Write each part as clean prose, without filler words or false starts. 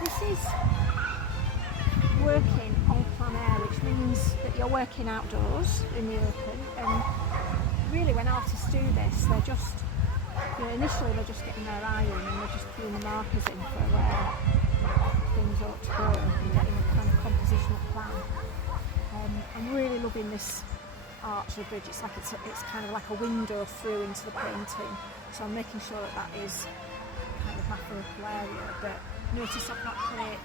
This is working on plein air, which means that you're working outdoors in the open, and really when artists do this, they're just, initially they're just getting their eye in and they're just putting the markers in for where things ought to go and getting a kind of compositional plan. I'm really loving this arch of the bridge. It's kind of like a window through into the painting, so I'm making sure that is kind of my focal area, but notice I've not put it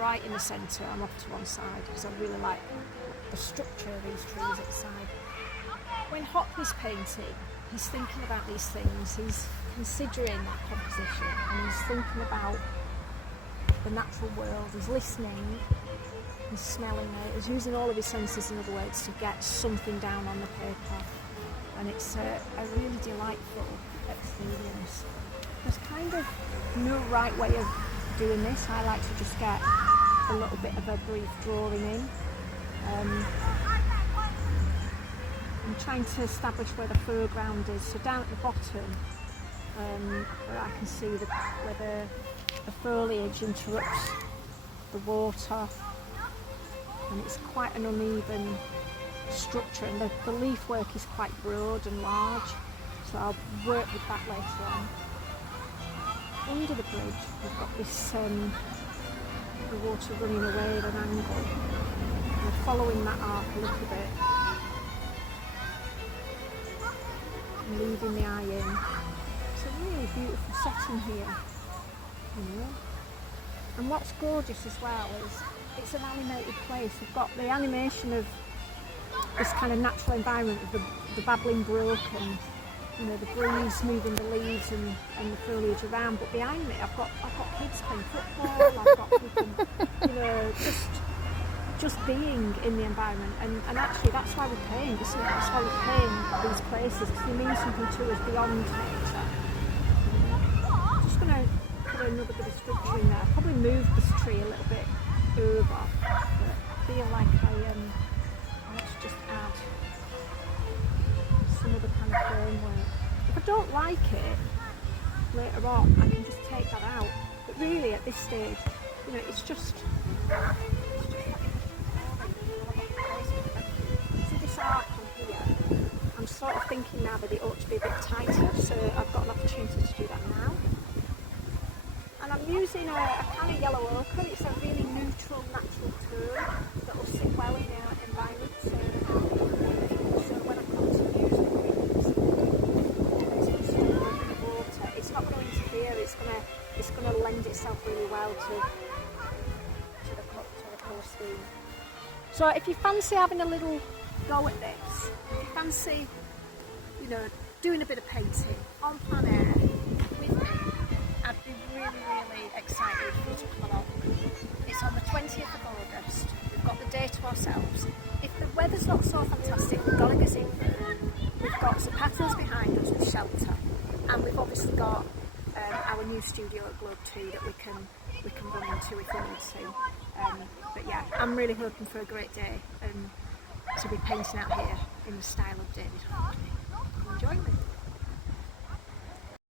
right in the centre. I'm off to one side because I really like the structure of these trees at the side. When Hockney's painting, he's thinking about these things, he's considering that composition, and he's thinking about the natural world, he's listening, he's smelling it, he's using all of his senses, in other words, to get something down on the paper, and it's a really delightful experience. There's kind of no right way of doing this. I like to just get a little bit of a brief drawing in. I'm trying to establish where the foreground is. So down at the bottom, where I can see where the foliage interrupts the water, and it's quite an uneven structure, and the leaf work is quite broad and large, so I'll work with that later on. Under the bridge we've got this the water running away at an angle. We're following that arc a little bit and leaving the eye in. It's a really beautiful setting here, and what's gorgeous as well is it's an animated place. We've got the animation of this kind of natural environment of the babbling brook and the breeze moving the leaves and the foliage around, but behind me I've got kids playing football, I've got people, just being in the environment, and actually that's why we're paying, isn't it? That's why we're paying these places, because they mean something to us beyond nature. I'm just going to put another bit of structure in there. I'll probably move this tree a little bit over, but I feel like I want to just add some other kind of framework. If I don't like it later on, I can just take that out. But really, at this stage, it's just. See this arc from here? I'm sort of thinking now that it ought to be a bit tighter, so I've got an opportunity to do that now. And I'm using a kind of yellow ochre. It's a really neutral, natural tone that will sit well in the environment. So when I come to use the greens, the water, it's not going to interfere. It's going to lend itself really well to the colour scheme. So if you fancy having a little go at this, if you fancy, doing a bit of painting on plein air with me, I'd be really excited for you to come along. It's on the 20th of August. We've got the day to ourselves. If the weather's not so fantastic, we've got a gazebo, we've got some patterns behind us with shelter, and we've obviously got our new studio at Globe 2 that we can run into if we need to. But yeah, I'm really hoping for a great day and to be painting out here in the style of David Hockney. Enjoy me.